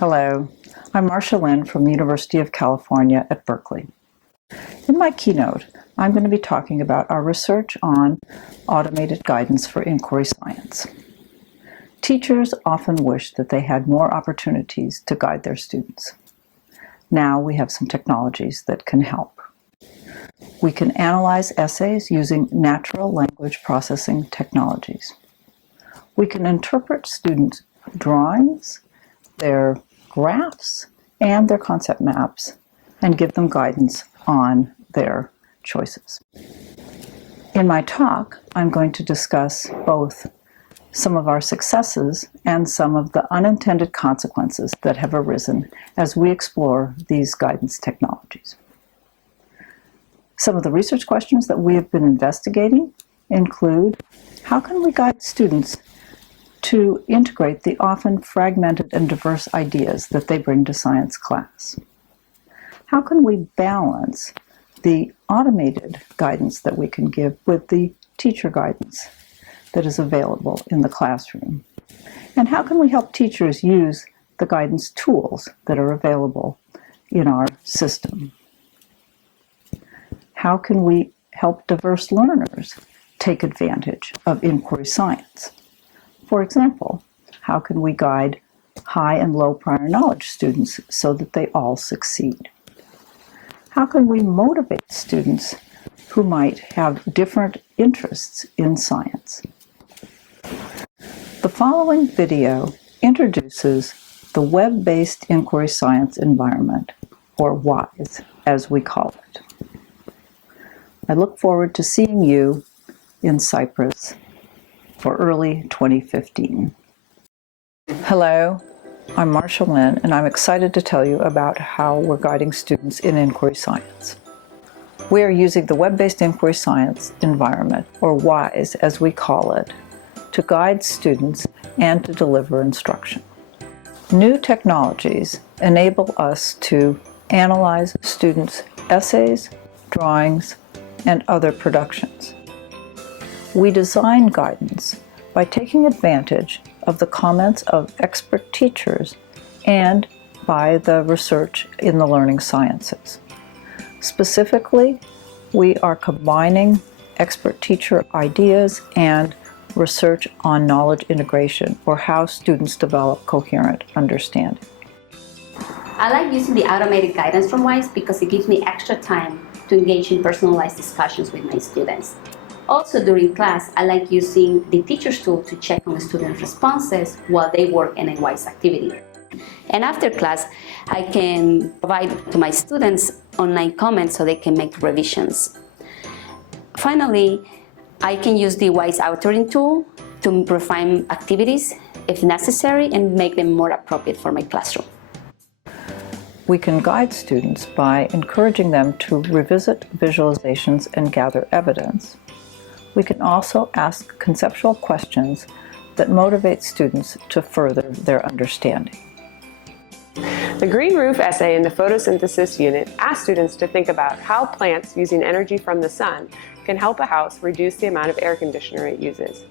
Hello, I'm Marcia Linn from the University of California at Berkeley. In my keynote, I'm going to be talking about our research on automated guidance for inquiry science. Teachers often wish that they had more opportunities to guide their students. Now we have some technologies that can help. We can analyze essays using natural language processing technologies. We can interpret students' drawings, their graphs, and their concept maps, and give them guidance on their choices. In my talk, I'm going to discuss both some of our successes and some of the unintended consequences that have arisen as we explore these guidance technologies. Some of the research questions that we have been investigating include: how can we guide students to integrate the often fragmented and diverse ideas that they bring to science class? How can we balance the automated guidance that we can give with the teacher guidance that is available in the classroom? And how can we help teachers use the guidance tools that are available in our system? How can we help diverse learners take advantage of inquiry science? For example, how can we guide high and low prior knowledge students so that they all succeed? How can we motivate students who might have different interests in science? The following video introduces the web-based inquiry science environment, or WISE, as we call it. I look forward to seeing you in Cyprus for early 2015. Hello, I'm Marcia Linn, and I'm excited to tell you about how we're guiding students in inquiry science. We are using the web-based inquiry science environment, or WISE as we call it, to guide students and to deliver instruction. New technologies enable us to analyze students' essays, drawings, and other productions. We design guidance by taking advantage of the comments of expert teachers and by the research in the learning sciences. Specifically, we are combining expert teacher ideas and research on knowledge integration, or how students develop coherent understanding. I like using the automated guidance from WISE because it gives me extra time to engage in personalized discussions with my students. Also, during class, I like using the teacher's tool to check on the students' responses while they work in a WISE activity. And after class, I can provide to my students online comments so they can make revisions. Finally, I can use the WISE authoring tool to refine activities if necessary and make them more appropriate for my classroom. We can guide students by encouraging them to revisit visualizations and gather evidence. We can also ask conceptual questions that motivate students to further their understanding. The Green Roof essay in the photosynthesis unit asks students to think about how plants using energy from the sun can help a house reduce the amount of air conditioner it uses.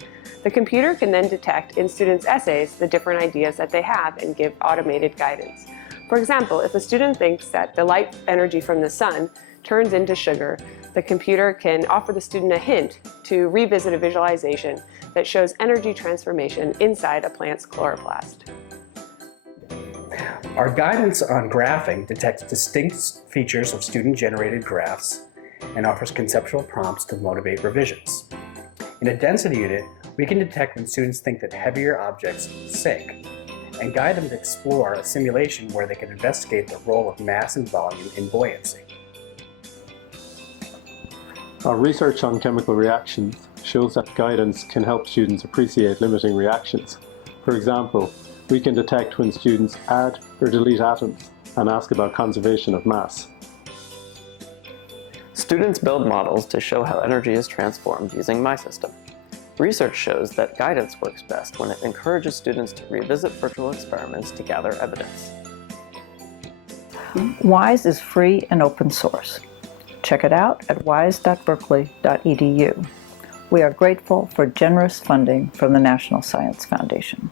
The computer can then detect in students' essays the different ideas that they have and give automated guidance. For example, if a student thinks that the light energy from the sun turns into sugar, the computer can offer the student a hint to revisit a visualization that shows energy transformation inside a plant's chloroplast. Our guidance on graphing detects distinct features of student-generated graphs and offers conceptual prompts to motivate revisions. In a density unit, we can detect when students think that heavier objects sink, and guide them to explore a simulation where they can investigate the role of mass and volume in buoyancy. Our research on chemical reactions shows that guidance can help students appreciate limiting reactions. For example, we can detect when students add or delete atoms and ask about conservation of mass. Students build models to show how energy is transformed using my system. Research shows that guidance works best when it encourages students to revisit virtual experiments to gather evidence. WISE is free and open source. Check it out at wise.berkeley.edu. We are grateful for generous funding from the National Science Foundation.